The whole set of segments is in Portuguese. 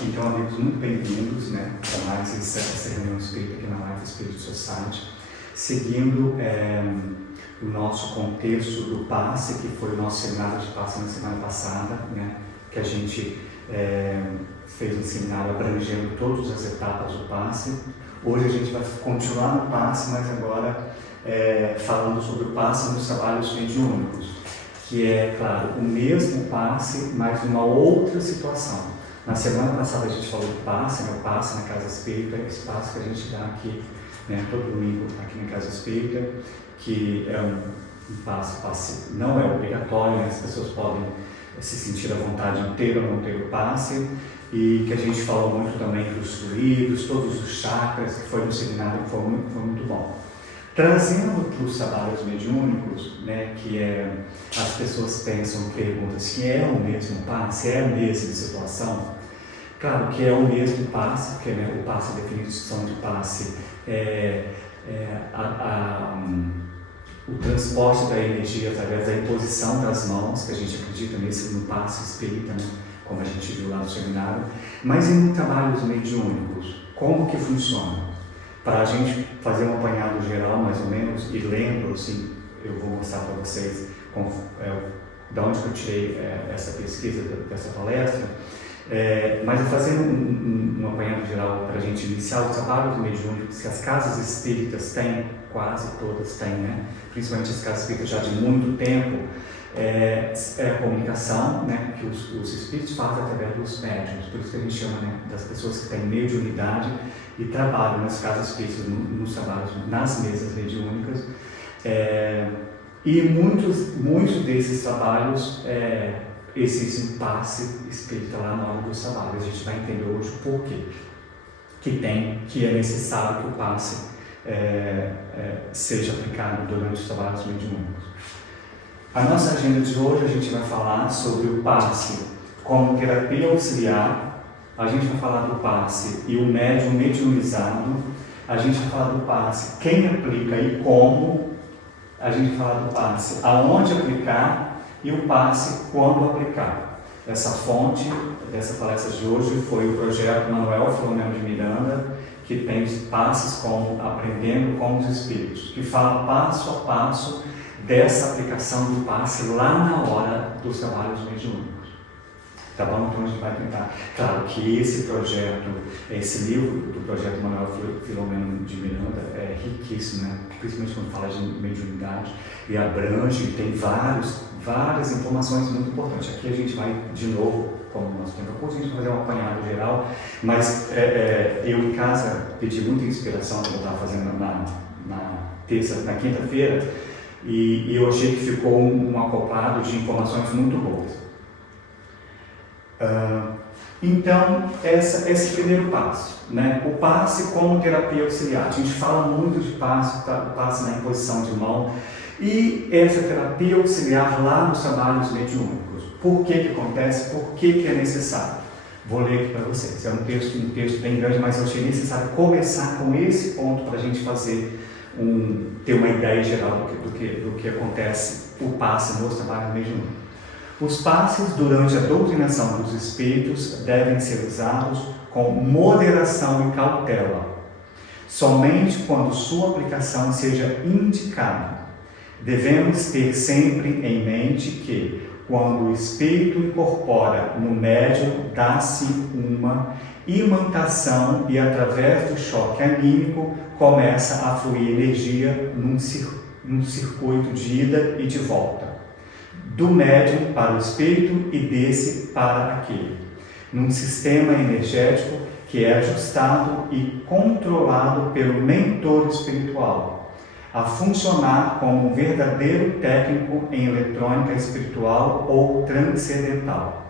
Então, amigos, muito bem-vindos, né, a mais essa reunião espírita aqui na Life Spirit Society, seguindo o nosso contexto do passe, que foi o nosso seminário de passe na semana passada, né, que a gente fez um seminário abrangendo todas as etapas do passe. Hoje a gente vai continuar no passe, mas agora falando sobre o passe nos trabalhos mediúnicos, que é, claro, o mesmo passe, mas uma outra situação. Na semana passada a gente falou do passe, né, o passe na Casa Espírita, esse passe que a gente dá aqui, né, todo domingo aqui na Casa Espírita, que é um passe não é obrigatório, né, as pessoas podem se sentir à vontade de ter ou não ter o passe, e que a gente falou muito também dos fluidos, todos os chakras, que foi um seminário que foi muito bom. Trazendo para os trabalhos mediúnicos, né, que as pessoas pensam, perguntam se é o mesmo passe, é a mesma situação. Claro que é o mesmo passe, porque, né, o passe, a definição de passe o transporte da energia através da imposição das mãos, que a gente acredita no passe espírita, né, como a gente viu lá no seminário. Mas em trabalhos mediúnicos, como que funciona? Para a gente fazer um apanhado geral, mais ou menos, e lembro, assim, eu vou mostrar para vocês de onde eu tirei essa pesquisa, dessa palestra, mas fazendo um apanhado geral para a gente iniciar os trabalhos mediúnicos que as casas espíritas têm, quase todas têm, né? Principalmente as casas espíritas já de muito tempo, a comunicação, né, que os espíritos fazem através dos médiuns, por isso que a gente chama, né, das pessoas que têm mediunidade e trabalham nas casas espíritas, nos trabalhos, nas mesas mediúnicas, e muitos desses trabalhos existe um passe espírita lá na hora dos trabalhos. A gente vai entender hoje o porquê que é necessário que o passe seja aplicado durante os trabalhos mediúnicos. A nossa agenda de hoje a gente vai falar sobre o passe como terapia auxiliar, a gente vai falar do passe e o médium mediunizado, a gente vai falar do passe, quem aplica e como, a gente vai falar do passe, aonde aplicar e o passe quando aplicar. Essa fonte dessa palestra de hoje foi o projeto Manuel Filomeno de Miranda, que tem passes como Aprendendo com os Espíritos, que fala passo a passo dessa aplicação do passe lá na hora dos trabalhos mediúnicos. Tá bom? Então a gente vai tentar. Claro que esse projeto, esse livro do projeto Manuel Filomeno de Miranda é riquíssimo, né? Principalmente quando fala de mediunidade, e abrange, tem várias informações muito importantes. Aqui a gente vai, de novo, como nós temos a gente vai fazer um apanhado geral, mas eu em casa pedi muita inspiração que eu estava fazendo na quinta-feira, e eu achei que ficou um acoplado de informações muito boas. Então, esse primeiro passo, né? O passe como terapia auxiliar. A gente fala muito de passe na imposição de mão, e essa terapia auxiliar lá nos trabalhos mediúnicos. Por que acontece? Por que é necessário? Vou ler aqui para vocês. É um texto bem grande, mas eu achei necessário começar com esse ponto para a gente ter uma ideia geral do que acontece o passe nos trabalhos mediúnicos. Os passes durante a doutrinação dos espíritos devem ser usados com moderação e cautela, somente quando sua aplicação seja indicada. Devemos ter sempre em mente que, quando o espírito incorpora no médium, dá-se uma imantação e, através do choque anímico, começa a fluir energia num circuito de ida e de volta, do médium para o espírito e desse para aquele, num sistema energético que é ajustado e controlado pelo mentor espiritual, a funcionar como um verdadeiro técnico em eletrônica espiritual ou transcendental.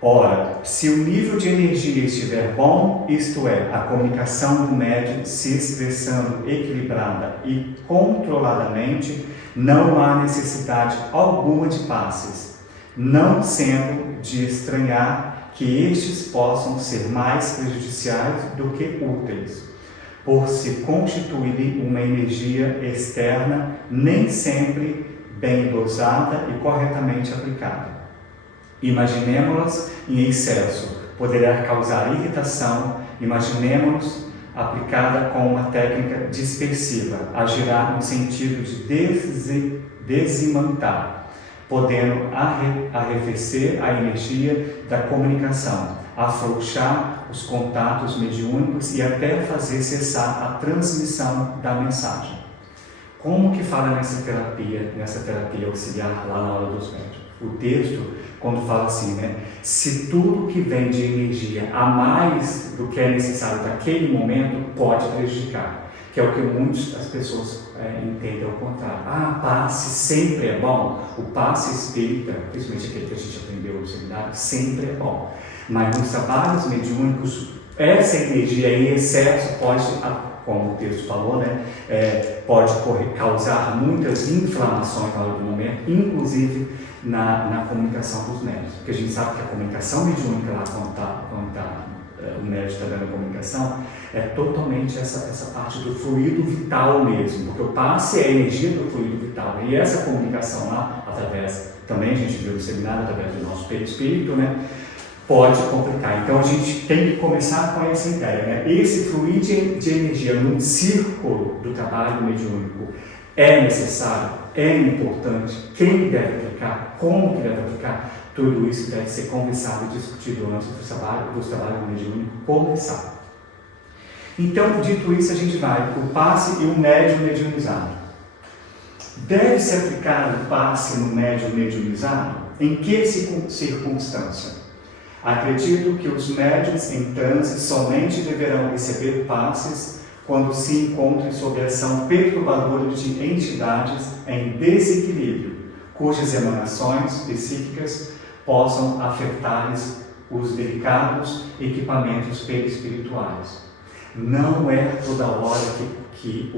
Ora, se o nível de energia estiver bom, isto é, a comunicação do médium se expressando equilibrada e controladamente, não há necessidade alguma de passes, não sendo de estranhar que estes possam ser mais prejudiciais do que úteis, por se constituírem uma energia externa nem sempre bem dosada e corretamente aplicada. Imaginemos-las em excesso, poderá causar irritação. Imaginemos-nos aplicada com uma técnica dispersiva, agirá no sentido de dezimantar, podendo arrefecer a energia da comunicação, afrouxar os contatos mediúnicos e até fazer cessar a transmissão da mensagem. Como que fala nessa terapia auxiliar lá na hora dos médiuns? O texto, quando fala assim, né? Se tudo que vem de energia a mais do que é necessário naquele momento pode prejudicar, que é o que muitas pessoas entendem ao contrário. Passe sempre é bom. O passe espírita, principalmente aquele que a gente aprendeu no seminário, sempre é bom. Mas nos trabalhos mediúnicos, essa energia em excesso pode, como o texto falou, né, pode causar muitas inflamações na hora do momento, inclusive na comunicação dos médios. Porque a gente sabe que a comunicação mediúnica lá, quando o médico está dando a comunicação, é totalmente essa parte do fluido vital mesmo, porque o passe é a energia do fluido vital. E essa comunicação lá, também a gente viu no seminário, através do nosso perispírito, né, pode complicar. Então a gente tem que começar com essa ideia, né? Esse fluir de energia num círculo do trabalho mediúnico é necessário, é importante. Quem deve aplicar, como que deve aplicar, tudo isso deve ser conversado e discutido antes do trabalho mediúnico começar. Então, dito isso, a gente vai para o passe e o médium mediunizado. Deve-se aplicar o passe no médium mediunizado? Em que circunstância? Acredito que os médiuns em transe somente deverão receber passes quando se encontrem sob a ação perturbadora de entidades em desequilíbrio, cujas emanações psíquicas possam afetar-lhes os delicados equipamentos perispirituais. Não é toda hora que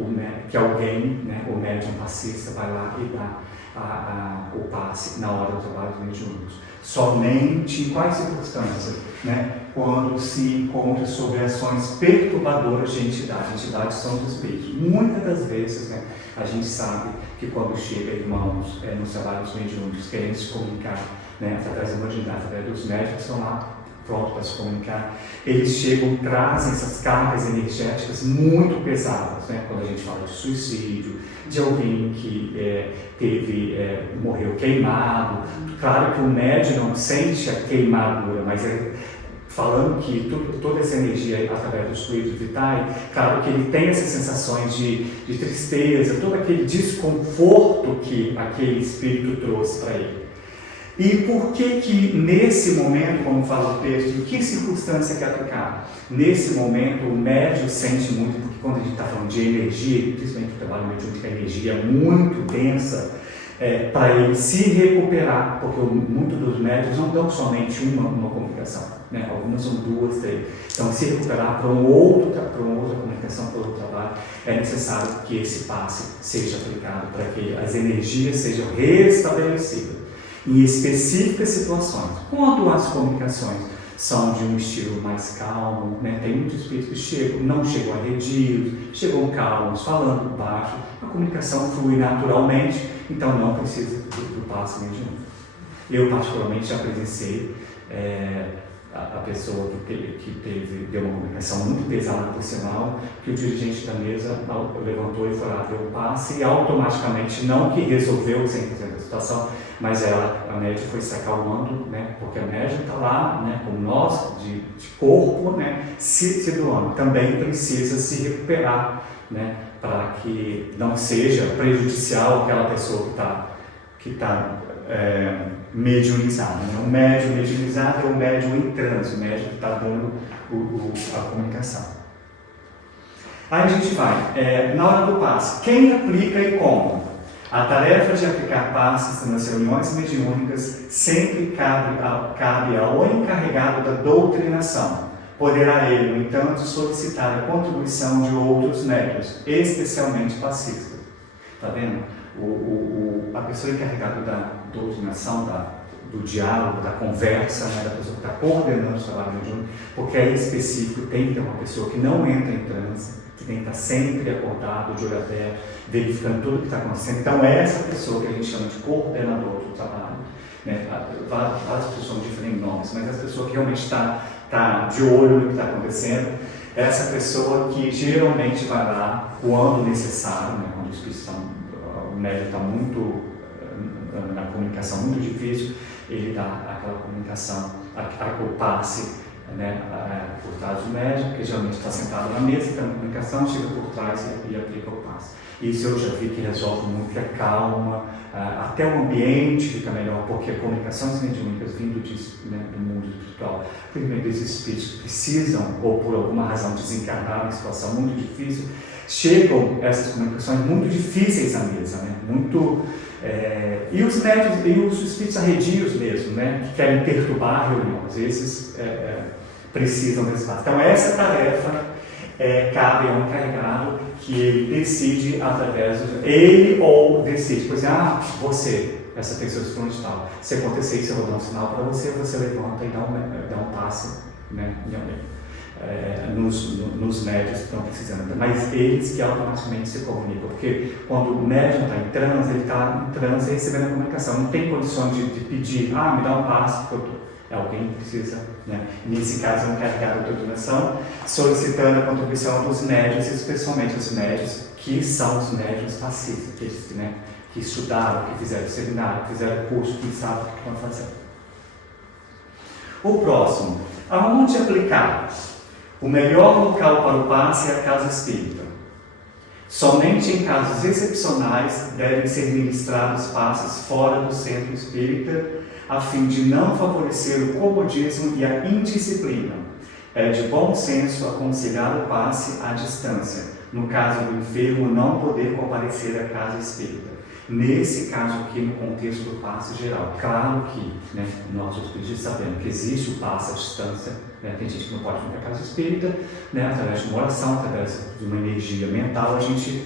alguém, né, o médium passista, vai lá e dá o passe na hora do trabalho mediúnicos. Somente em quais circunstâncias? Né? Quando se encontra sob ações perturbadoras de entidades são dos espíritos. Muitas das vezes, né, a gente sabe que quando chega irmãos nos trabalhos mediúnicos querendo se comunicar, né, através da mediunidade, através dos médicos que estão lá prontos para se comunicar, eles chegam, trazem essas cargas energéticas muito pesadas, né? Quando a gente fala de suicídio, de alguém que morreu queimado. Claro que o médium não sente a queimadura, mas falando que toda essa energia através dos fluidos vitais, claro que ele tem essas sensações de tristeza, todo aquele desconforto que aquele espírito trouxe para ele. E por que nesse momento, como fala o texto, em que circunstância que aplicar? Nesse momento o médium sente muito, porque quando a gente está falando de energia, principalmente o trabalho mediúnico, a energia é muito densa, para ele se recuperar, porque muitos dos médiuns não dão somente uma comunicação, né? Algumas são 2, 3. Então, se recuperar para uma outra comunicação, para outro trabalho, é necessário que esse passe seja aplicado para que as energias sejam restabelecidas em específicas situações. Quando as comunicações são de um estilo mais calmo, né? Tem muitos espíritos que não chegam arredios, chegam calmos, falando baixo, a comunicação flui naturalmente, então não precisa do passe mediúnico. Eu particularmente já presenciei a pessoa que deu uma comunicação muito pesada por sinal, que o dirigente da mesa levantou e foi lá, deu o passe e automaticamente, não que resolveu 100% da situação, mas a médium foi se acalmando, né, porque a médium está lá, né, como nós, de corpo, né, se doando. Também precisa se recuperar, né, para que não seja prejudicial àquela pessoa que está mediunizada. Né? O médium mediunizado é o médium em transe, o médium que está dando a comunicação. Aí a gente vai, na hora do passe, quem aplica e como? A tarefa de aplicar passes nas reuniões mediúnicas sempre cabe ao encarregado da doutrinação. Poderá ele, no entanto, solicitar a contribuição de outros médiuns, especialmente passistas. Está vendo? A pessoa encarregada da doutrinação, do diálogo, da conversa, né, da pessoa que está coordenando o trabalho mediúnico, porque é específico, tem que ter uma pessoa que não entra em transe, que tem que estar sempre acordado, de olho aberto, verificando tudo o que está acontecendo. Então, é essa pessoa que a gente chama de coordenador do trabalho. Né? Várias pessoas são diferentes nomes, mas essa pessoa que realmente está tá de olho no que está acontecendo. Essa pessoa que geralmente vai lá quando necessário, né, quando o médium está muito na comunicação muito difícil, ele dá aquela comunicação, o passe, né, por trás do médium, que geralmente está sentado na mesa, tem uma comunicação, chega por trás e aplica o passe. Isso eu já vi que resolve muito, que acalma, até o ambiente fica melhor, porque comunicações mediúnicas vindo do mundo espiritual, primeiro esses espíritos que precisam, ou por alguma razão desencarnaram em situação muito difícil, chegam essas comunicações muito difíceis à mesa, né? E os médios e os espíritos arredios mesmo, né? Que querem perturbar a reunião, esses precisam desse espaço. Então essa tarefa cabe a um encarregado que ele decide através ele ou decide, por exemplo, você, essa pessoa de tal, se acontecer isso eu vou dar um sinal para você, você levanta e dá um passe, né, nos médios que estão precisando, mas eles que automaticamente se comunicam, porque quando o médium está em transe, ele está em transe recebendo a comunicação, não tem condições de pedir, me dá um passe, porque alguém precisa, né? Nesse caso é um encarregado de doutrinação, solicitando a contribuição dos médios, especialmente os médios que são os médios passistas, que estudaram, que fizeram seminário, que fizeram curso, que sabem o que vão fazer. O próximo, aonde aplicar? O melhor local para o passe é a casa espírita. Somente em casos excepcionais devem ser ministrados passes fora do centro espírita, a fim de não favorecer o comodismo e a indisciplina. É de bom senso aconselhar o passe à distância, no caso do enfermo não poder comparecer à casa espírita. Nesse caso aqui, no contexto do passe geral, claro que, né, nós os espíritos sabemos que existe o passe à distância, né, tem gente que não pode ir para a casa espírita, né, através de uma oração, através de uma energia mental, a gente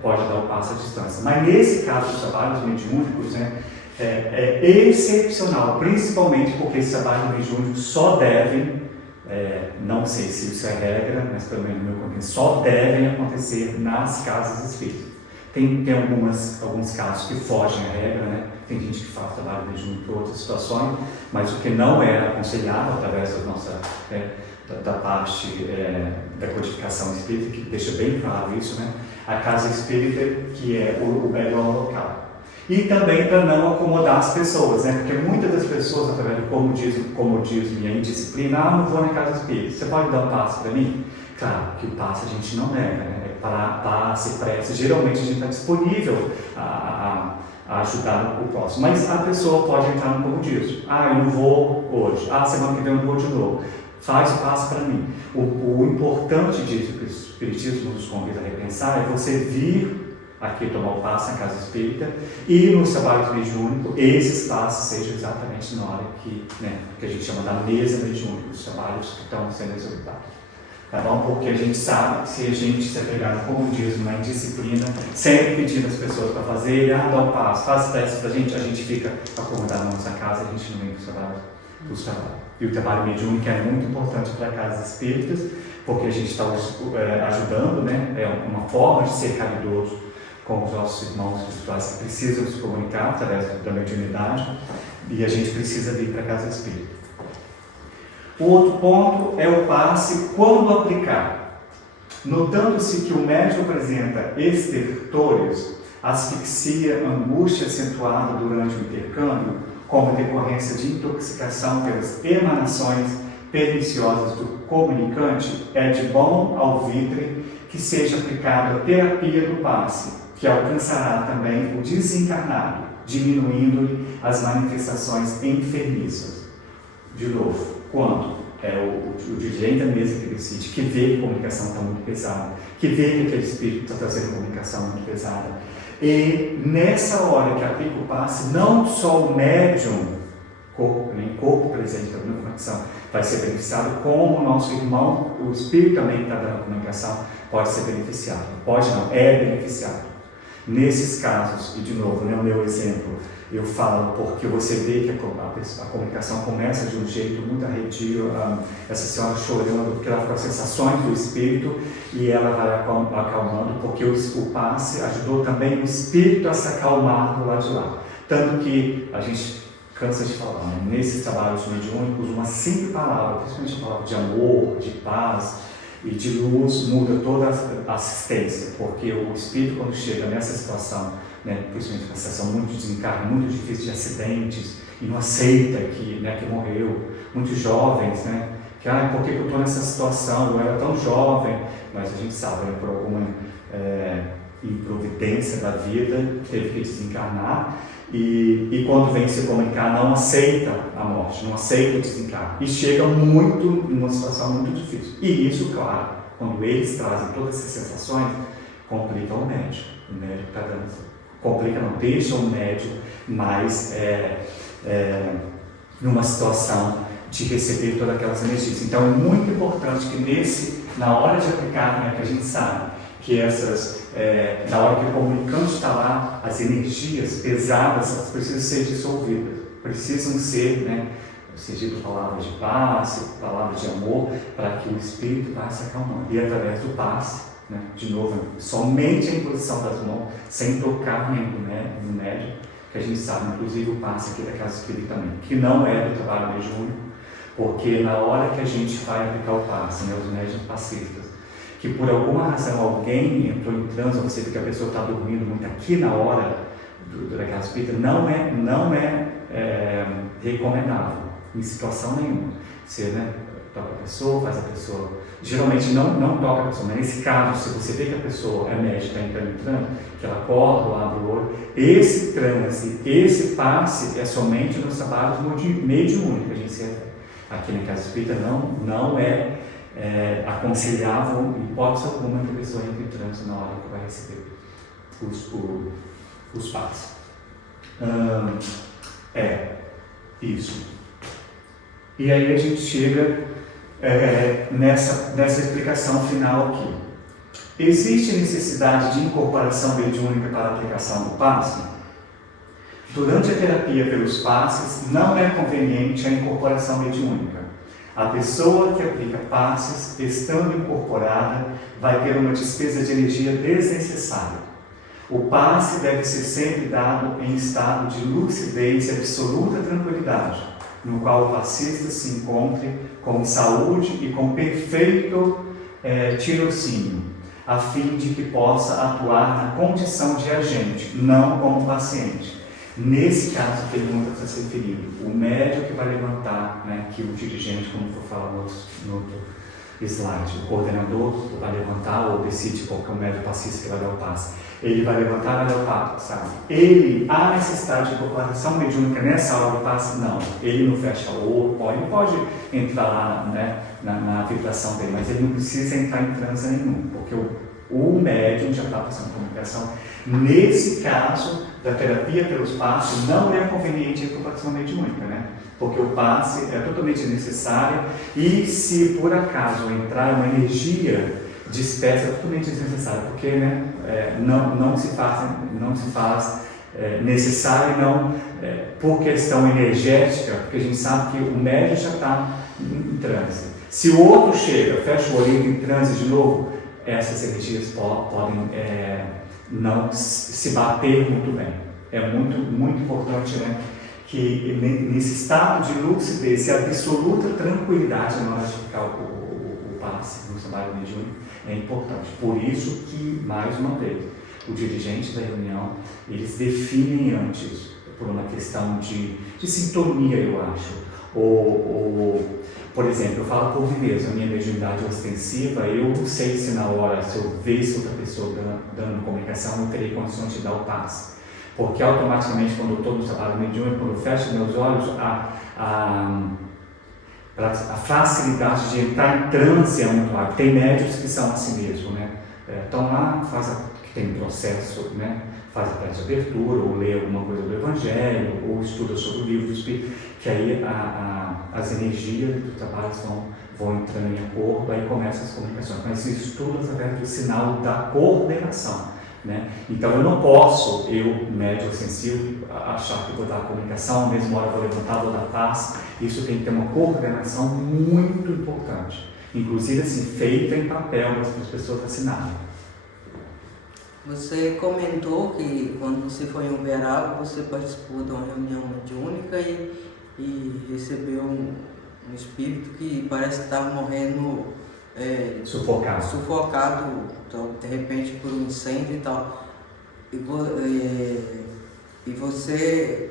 pode dar o passe à distância. Mas nesse caso dos trabalhos mediúnicos, né, é excepcional, principalmente porque esse trabalho mediúnico só devem, não sei se isso é regra, mas pelo menos no meu contexto, só devem acontecer nas casas espíritas. Tem alguns casos que fogem à regra, né? Tem gente que faz trabalho mediúnico em outras situações, mas o que não é aconselhável através da nossa da parte da codificação espírita, que deixa bem claro isso, né? A casa espírita, que é o melhor local. E também para não acomodar as pessoas, né? Porque muitas das pessoas, através do comodismo e a indisciplina, não vou na casa espírita, você pode dar um passe para mim? Claro que o passe a gente não nega, né? Para passe, prece, geralmente a gente está disponível a ajudar o próximo, mas a pessoa pode entrar no comodismo. Eu não vou hoje, semana que vem eu não vou de novo. Faz o passe para mim. O importante disso que o Espiritismo nos convida a repensar é você vir aqui tomar o passe na casa espírita e nos trabalhos mediúnicos, esses passes sejam exatamente na hora que a gente chama da mesa mediúnica, os trabalhos que estão sendo executados. Tá bom? Porque a gente sabe que se a gente se apegar no comodismo, na indisciplina, sempre pedindo as pessoas para fazer, dá um passo, faz testes para a gente fica acomodado na nossa casa, a gente não vem para os trabalhos. E o trabalho mediúnico é muito importante para casas espíritas, porque a gente está ajudando, né? É uma forma de ser caridoso com os nossos irmãos espirituais que precisam se comunicar através da mediunidade, e a gente precisa vir para a casa espírita. O outro ponto é o passe quando aplicar. Notando-se que o médium apresenta estertores, asfixia, angústia acentuada durante o intercâmbio, como decorrência de intoxicação pelas emanações perniciosas do comunicante, é de bom alvitre que seja aplicada a terapia do passe, que alcançará também o desencarnado, diminuindo-lhe as manifestações enfermiças. De novo, quando o dirigente da mesa que decide, que vê que a comunicação está muito pesada, que vê que aquele espírito está trazendo comunicação muito pesada, e nessa hora que aplica o passe, não só o médium, corpo presente da comunicação, vai ser beneficiado, como o nosso irmão, o espírito também que está dando a comunicação, pode ser beneficiado. Pode não, é beneficiado. Nesses casos, e de novo, no meu exemplo, eu falo porque você vê que a comunicação começa de um jeito muito arredio, essa senhora chorando, porque ela fica com sensações do espírito e ela vai acalmando, porque o passe ajudou também o espírito a se acalmar do lado de lá. Tanto que a gente cansa de falar, né? Nesses trabalhos mediúnicos, uma simples palavra, principalmente a palavra de amor, de paz e de luz, muda toda a assistência, porque o espírito, quando chega nessa situação, né, principalmente uma situação muito de desencarne, muito difícil, de acidentes, e não aceita que, né, que morreu, muitos jovens, né, que, por que eu estou nessa situação, eu era tão jovem, mas a gente sabe, né, por alguma improvidência da vida, teve que desencarnar, e quando vem se comunicar, não aceita a morte, não aceita o desencarne, e chega muito, numa situação muito difícil. E isso, claro, quando eles trazem todas essas sensações, complica o médico está dando, complica, não deixa o médico mais numa situação de receber todas aquelas energias. Então é muito importante que na hora de aplicar, né, que a gente sabe que na hora que o comunicante está lá, as energias pesadas, elas precisam ser dissolvidas, precisam ser, né, seja palavras de paz, palavras de amor, para que o espírito vá se acalmando. E através do passe, né, de novo, somente a imposição das mãos, sem tocar nem no médium, que a gente sabe, inclusive o passe aqui da casa espírita também, que não é do trabalho mediúnico, porque na hora que a gente vai aplicar o passe, né, os médiuns passistas, que por alguma razão alguém entrou em transe, ou você vê que a pessoa está dormindo muito aqui na hora da casa espírita, não é recomendável, em situação nenhuma. Você, né, toca a pessoa, faz a pessoa, geralmente não toca a pessoa, mas nesse caso, se você vê que a pessoa é médica, está entrando em transe, que ela acorda ou abre o olho, esse transe, esse passe é somente nos trabalhos mediúnicos que a gente se refere. Aqui na casa espírita não é aconselhável, em hipótese alguma, que a pessoa entre em transe na hora que vai receber os passes. Isso. E aí a gente chega nessa explicação final aqui. Existe necessidade de incorporação mediúnica para a aplicação do passe? Durante a terapia pelos passes, não é conveniente a incorporação mediúnica. A pessoa que aplica passes, estando incorporada, vai ter uma despesa de energia desnecessária. O passe deve ser sempre dado em estado de lucidez e absoluta tranquilidade, no qual o passista se encontre com saúde e com perfeito tirocínio, a fim de que possa atuar na condição de agente, não como paciente. Nesse caso, pergunta para ser referido, o médico que vai levantar, né, que o dirigente, como for falar no outro slide, o coordenador vai levantar ou decide qual que é o médico passista que vai dar o passe. Ele vai levantar e vai dar o passe, sabe? Há necessidade de incorporação mediúnica nessa hora do passe? Não. Ele não fecha o olho, ele pode entrar lá, né, na vibração dele, mas ele não precisa entrar em transe nenhum, porque o médium já está passando comunicação. Nesse caso da terapia pelos passes, não é conveniente a incorporação mediúnica, né? Porque o passe é totalmente necessário e se por acaso entrar uma energia dispersa, é totalmente desnecessário, porque, né, não se faz necessário, não por questão energética, porque a gente sabe que o médium já está em transe. Se o outro chega, fecha o olho em transe de novo, essas energias podem não se bater muito bem. É muito, muito importante, né, que nesse estado de lucidez e absoluta tranquilidade na hora de ficar o passe no trabalho mediúnico é importante. Por isso que, mais uma vez, o dirigente da reunião, eles definem antes, por uma questão de sintonia, eu acho. Por exemplo, eu falo por mim mesmo, a minha mediunidade ostensiva, eu não sei se na hora, se eu visse outra pessoa dando comunicação, eu teria condições de dar o passe. Porque automaticamente, quando eu estou no trabalho mediúnico, quando eu fecho meus olhos, a facilidade de entrar em transe é muito alta. Tem médiuns que são assim mesmo, né? Estão lá, que tem um processo, né? Faz a prece de abertura, ou lê alguma coisa do Evangelho, ou estuda sobre o livro do Espírito, que aí as energias do trabalho vão entrando em acordo, aí começam as comunicações. Mas isso tudo através do sinal da coordenação, né? Então eu não posso, médium sensível, achar que vou dar a comunicação, à mesma hora vou levantar, vou dar passe. Isso tem que ter uma coordenação muito importante, inclusive assim, feita em papel para as pessoas assinarem. Você comentou que quando você foi em Uberaba, você participou de uma reunião mediúnica e recebeu um espírito que parece que estava morrendo sufocado, então, de repente por um incêndio e tal. E você,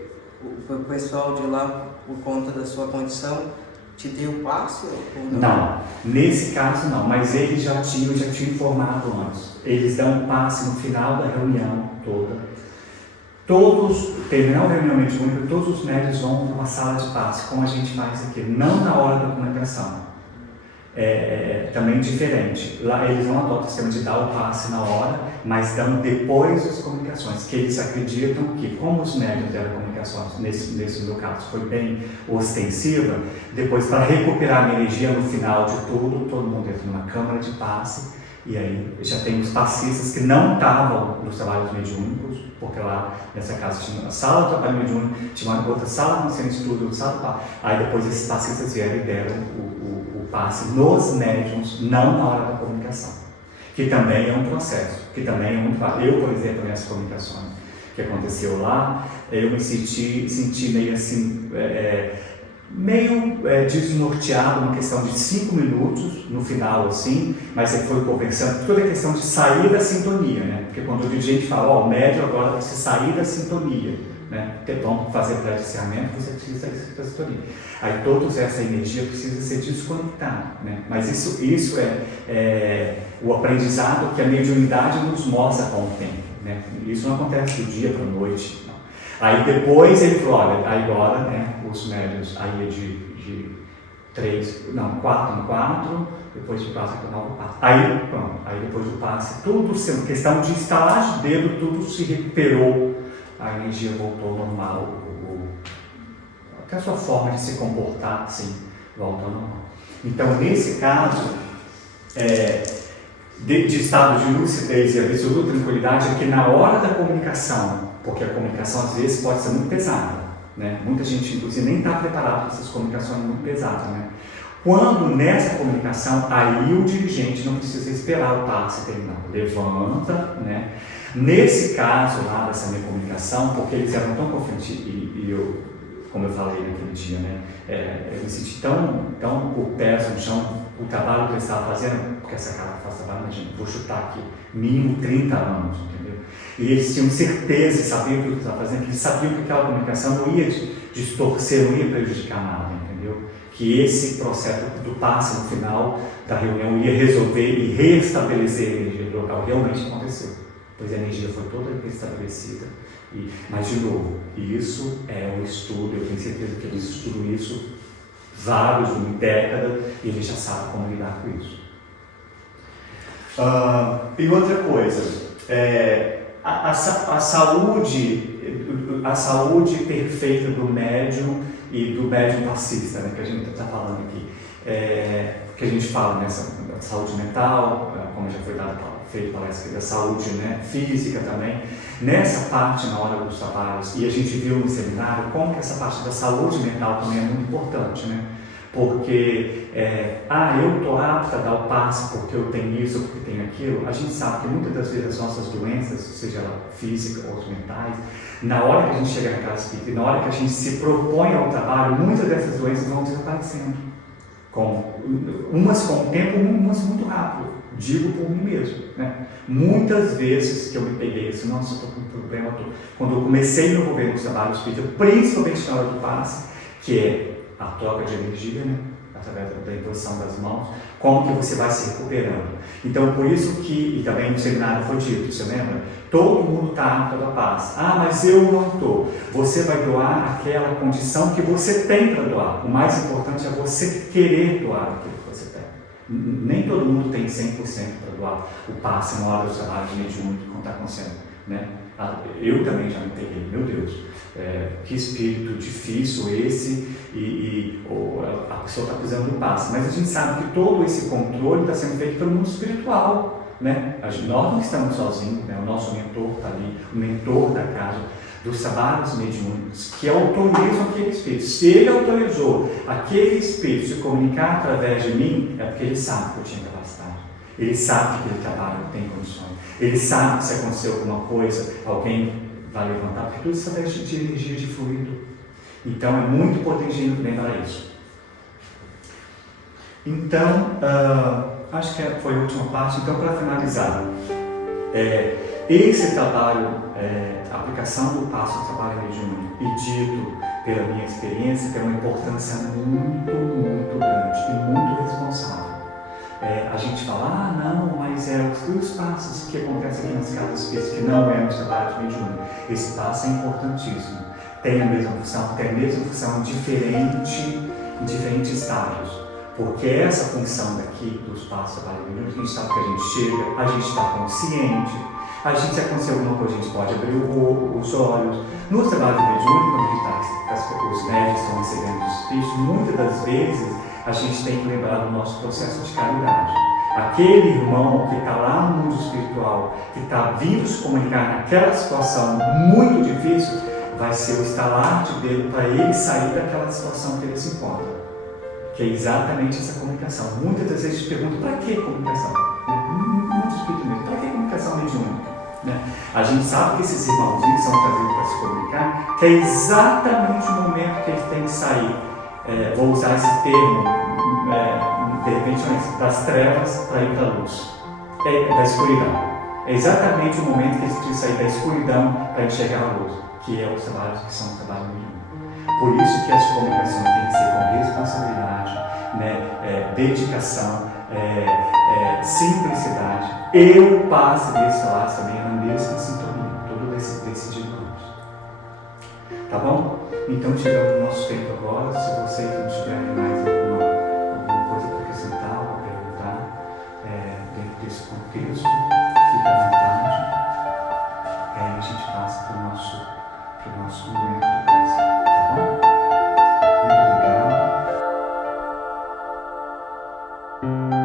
o pessoal de lá, por conta da sua condição, te deu passe ou não? Não, nesse caso não, mas eles já tinham informado antes. Eles dão passe no final da reunião toda. Terminando a reunião mediúnica, todos os médios vão para uma sala de passe, como a gente faz aqui, não na hora da comunicação. Também diferente. Lá eles não adotam o sistema de dar o passe na hora, mas dão depois das comunicações, que eles acreditam que, como os médios deram comunicações, nesse meu caso foi bem ostensiva, depois para recuperar a energia no final de tudo, todo mundo entra numa câmara de passe, e aí já tem os passistas que não estavam nos trabalhos mediúnicos, porque lá nessa casa tinha uma sala de trabalho mediúnico, tinha uma outra sala no centro de estudo, outra sala, aí depois esses passistas vieram e deram o passe nos médiums, não na hora da comunicação, que também é um processo, que também é muito fácil. Eu, por exemplo, nessas comunicações que aconteceu lá, eu me senti meio assim, meio desnorteado, uma questão de 5 minutos no final, assim, mas ele foi conversando, toda a questão de sair da sintonia, né? Porque quando a gente fala, o médio agora precisa sair da sintonia, né? Porque vamos fazer pré-discernimento, você precisa sair da sintonia. Aí toda essa energia precisa ser desconectada, né? Mas isso é o aprendizado que a mediunidade nos mostra com o tempo, né? Isso não acontece do dia para a noite, não. Aí depois ele falou, olha, agora, né, os médios aí de 4 em 4, depois de passe para o novo passe. Aí, pronto, aí depois do passe, tudo sendo questão de estalar de dedo, tudo se recuperou, a energia voltou ao normal, até a sua forma de se comportar, assim, voltou ao normal. Então, nesse caso, de estado de lucidez e absoluta tranquilidade, é que na hora da comunicação, porque a comunicação às vezes pode ser muito pesada, né? Muita gente, inclusive, nem está preparado para essas comunicações muito pesadas, né? Quando nessa comunicação, aí o dirigente não precisa esperar o passe terminar, levanta, né? Nesse caso lá dessa minha comunicação, porque eles eram tão confiantes e eu, como eu falei naquele dia, né? Eu me senti tão o pé no chão, o trabalho que eu estava fazendo, porque essa cara faz trabalho, imagina, vou chutar aqui, mínimo 30 anos, entendeu? E eles tinham certeza e sabiam o que eu estava fazendo, eles sabiam que aquela comunicação não ia distorcer, não ia prejudicar nada, entendeu? Que esse processo do passe no final da reunião ia resolver e restabelecer a energia do local. Realmente aconteceu, pois a energia foi toda restabelecida. Mas, de novo, isso é um estudo, eu tenho certeza que eles estudam isso uma década, e eles já sabem como lidar com isso. E outra coisa, a saúde perfeita do médium e do médium passista, né, que a gente está falando aqui, que a gente fala nessa saúde mental, como já foi feito palestra da saúde, né, física também, nessa parte na hora dos trabalhos, e a gente viu no seminário como que essa parte da saúde mental também é muito importante, né? Porque, eu estou apta a dar o passe porque eu tenho isso, porque tenho aquilo. A gente sabe que muitas das vezes as nossas doenças, seja ela física ou mentais, na hora que a gente chega na casa espírita e na hora que a gente se propõe ao trabalho, muitas dessas doenças vão desaparecendo. Umas com o tempo, umas muito rápido. Digo por mim mesmo, né? Muitas vezes que eu me peguei assim, nossa, estou com um problema. Quando eu comecei a me envolver nos trabalhos espíritas, principalmente na hora do passe, que é a troca de energia, né? Através da imposição das mãos, como que você vai se recuperando. Então, por isso que, e também no seminário foi dito, você lembra? Todo mundo está apto a paz. Mas eu não estou. Você vai doar aquela condição que você tem para doar. O mais importante é você querer doar aquilo que você tem. Nem todo mundo tem 100% para doar o passe na hora do trabalho de mediúnico, como está acontecendo, né? Eu também já me peguei, meu Deus, que espírito difícil esse, a pessoa está precisando do passe, mas a gente sabe que todo esse controle está sendo feito pelo mundo espiritual, né? Nós não estamos sozinhos, né? O nosso mentor está ali, o mentor da casa, dos trabalhos mediúnicos, que autorizam aquele espírito. Se ele autorizou aquele espírito se comunicar através de mim, é porque ele sabe que eu tinha capacidade. Ele sabe que aquele trabalho tem condições. Ele sabe que se acontecer alguma coisa, alguém vai levantar, porque tudo isso é através de energia de fluido. Então é muito potente a gente lembrar isso. Então, acho que foi a última parte. Então, para finalizar, esse trabalho, a aplicação do passo do trabalho mediúnico, pedido pela minha experiência, tem uma importância muito, muito grande e muito responsável. A gente fala, não, mas os passos que acontecem aqui nas casas espíritas, que não é um trabalho mediúnico, esse passo é importantíssimo. Tem a mesma função, tem a mesma função em diferentes estágios. Porque essa função daqui dos passos do trabalho mediúnico, a gente sabe que a gente chega, a gente está consciente, a gente, se acontecer alguma coisa, a gente pode abrir os olhos. No trabalho mediúnico, quando os médicos estão recebendo os espíritos, muitas das vezes a gente tem que lembrar do nosso processo de caridade. Aquele irmão que está lá no mundo espiritual, que está vindo se comunicar naquela situação muito difícil, vai ser o estalalte dele para ele sair daquela situação que ele se encontra. Que é exatamente essa comunicação. Muitas das vezes a gente pergunta, para que comunicação? Muito espírito mesmo, para que comunicação mediúnica? A gente sabe que esses irmãozinhos são trazidos para se comunicar, que é exatamente o momento que eles têm que sair. Vou usar esse termo, de repente, das trevas para ir para a luz, da escuridão. É exatamente o momento que eles precisam sair da escuridão para enxergar a luz, que é os trabalhos que são o trabalho mediúnico. Por isso que as comunicações têm que ser com responsabilidade, dedicação, simplicidade. Eu passo desse lado também na mesma sintonia, todo esse dia de nós. Tá bom? Então chegamos no nosso tempo agora. Se você tiver mais alguma coisa para acrescentar ou para perguntar dentro desse contexto, fique à vontade. A gente passa para o nosso momento de paz. Tá bom? Muito obrigado.